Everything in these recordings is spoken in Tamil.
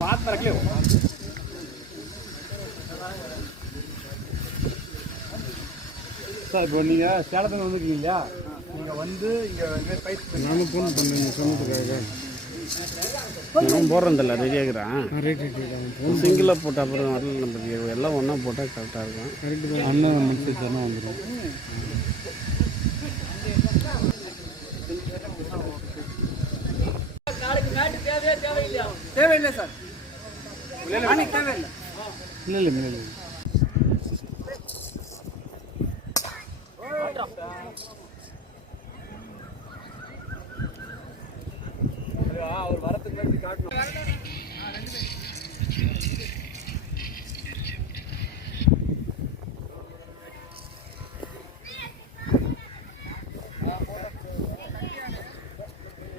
बात रख சார் இப்போ நீங்கள் சேலத்தில் வந்துருக்கீங்க இல்லையா? நீங்கள் வந்து இங்கே பைஸ் நானும் ஃபோன் பண்ணுறேன் சொன்னதுக்காக. நான் போடுறதில்ல ரெடியாக இருக்கிறேன். ரைட் ரைட் ரைட் அவன் ஃபோன் சிங்கிளாக போட்ட அப்புறம் வரல நம்ம எல்லாம் ஒன்றா போட்டால் கரெக்டாக இருக்கும். கரெக்டு அண்ணன் மெசேஜ் தானே வந்துடும் தேவையில்லை சார். தேவையில்லை. இல்லை இல்லை இல்லை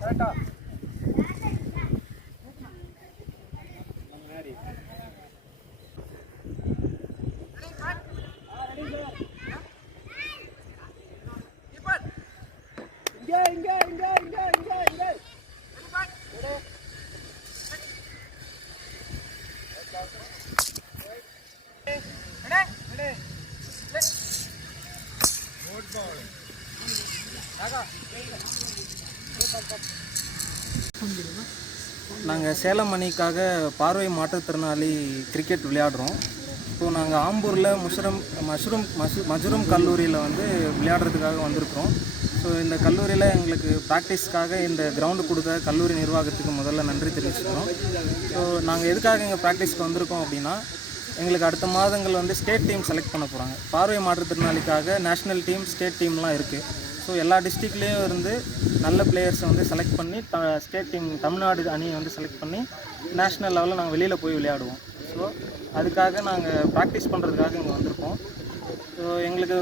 கரெக்டா இங்கே இங்கே இங்கே இங்கே இங்கே இங்கே நாங்கள் சேலம் அணிக்காக பார்வை மாற்றுத்திறனாளி கிரிக்கெட் விளையாடுறோம். இப்போது நாங்கள் ஆம்பூரில் முஷரம் மஷ்ரூம் மஷு மஜுரம் கல்லூரியில் வந்து விளையாடுறதுக்காக வந்திருக்கிறோம். ஸோ இந்த கல்லூரியில் எங்களுக்கு ப்ராக்டிஸ்க்காக இந்த கிரவுண்டு கொடுத்த கல்லூரி நிர்வாகத்துக்கு முதல்ல நன்றி தெரிவிச்சுக்கிறோம். ஸோ நாங்கள் எதுக்காக இங்கே ப்ராக்டிஸ்க்கு வந்திருக்கோம் அப்படின்னா எங்களுக்கு அடுத்த மாதங்கள் வந்து ஸ்டேட் டீம் செலக்ட் பண்ண போகிறாங்க பார்வை மாற்றுத்திறனாளிக்காக நேஷ்னல் டீம் ஸ்டேட் டீம்லாம் இருக்குது ஸோ எல்லா டிஸ்ட்ரிக்ட்லேயும் இருந்து நல்ல பிளேயர்ஸை வந்து செலக்ட் பண்ணி த ஸ்டேட் டீம் தமிழ்நாடு அணியை வந்து செலக்ட் பண்ணி நேஷ்னல் லெவலில் நாங்கள் வெளியில் போய் விளையாடுவோம். ஸோ அதுக்காக நாங்கள் ப்ராக்டிஸ் பண்ணுறதுக்காக இங்கே வந்திருக்கோம். ஸோ எங்களுக்கு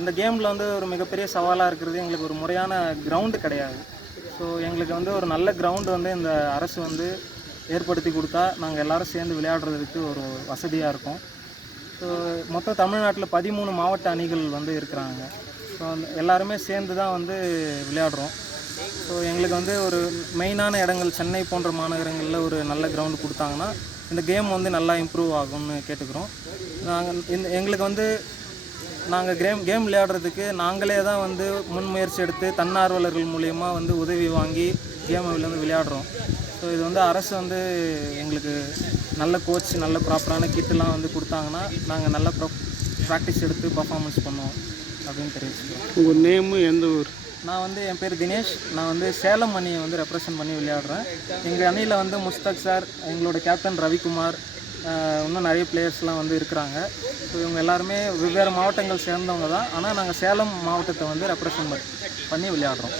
இந்த கேமில் வந்து ஒரு மிகப்பெரிய சவாலாக இருக்கிறது எங்களுக்கு ஒரு முறையான கிரவுண்டு கிடையாது. ஸோ எங்களுக்கு வந்து ஒரு நல்ல கிரவுண்டு வந்து இந்த அரசு வந்து ஏற்படுத்தி கொடுத்தா நாங்கள் எல்லாரும் சேர்ந்து விளையாடுறதுக்கு ஒரு வசதியாக இருக்கும். ஸோ மொத்தம் தமிழ்நாட்டில் பதிமூணு மாவட்ட அணிகள் வந்து இருக்கிறாங்க. ஸோ எல்லாருமே சேர்ந்து தான் வந்து விளையாடுறோம். ஸோ எங்களுக்கு வந்து ஒரு மெயினான இடங்கள் சென்னை போன்ற மாநகரங்களில் ஒரு நல்ல கிரவுண்டு கொடுத்தாங்கன்னா இந்த கேம் வந்து நல்லா இம்ப்ரூவ் ஆகும்னு கேட்டுக்கிறோம். நாங்கள் இந்த எங்களுக்கு வந்து நாங்கள் கேம் கேம் விளையாடுறதுக்கு நாங்களே தான் வந்து முன்முயற்சி எடுத்து தன்னார்வலர்கள் மூலயமா வந்து உதவி வாங்கி கேமை வந்து விளையாடுறோம். ஸோ இது வந்து அரசு வந்து எங்களுக்கு நல்ல கோச் நல்ல ப்ராப்பரான கிட்டெலாம் வந்து கொடுத்தாங்கன்னா நாங்கள் நல்ல ப்ரோ ப்ராக்டிஸ் எடுத்து பர்ஃபார்மன்ஸ் பண்ணுவோம் அப்படின்னு தெரிவிச்சுக்கிறோம். உங்கள் நேமு எந்த ஊர்? நான் வந்து என் பேர் தினேஷ். நான் வந்து சேலம் அணியை வந்து ரெப்ரசன்ட் பண்ணி விளையாடுறேன். எங்கள் அணியில் வந்து முஸ்தக் சார் எங்களோட கேப்டன் ரவிக்குமார் இன்னும் நிறைய பிளேயர்ஸ்லாம் வந்து இருக்கிறாங்க. ஸோ இவங்க எல்லாருமே வெவ்வேறு மாவட்டங்கள் சேர்ந்தவங்க தான். ஆனால் நாங்கள் சேலம் மாவட்டத்தை வந்து ரெப்ரசன்ட் பண்ணி விளையாடுறோம்.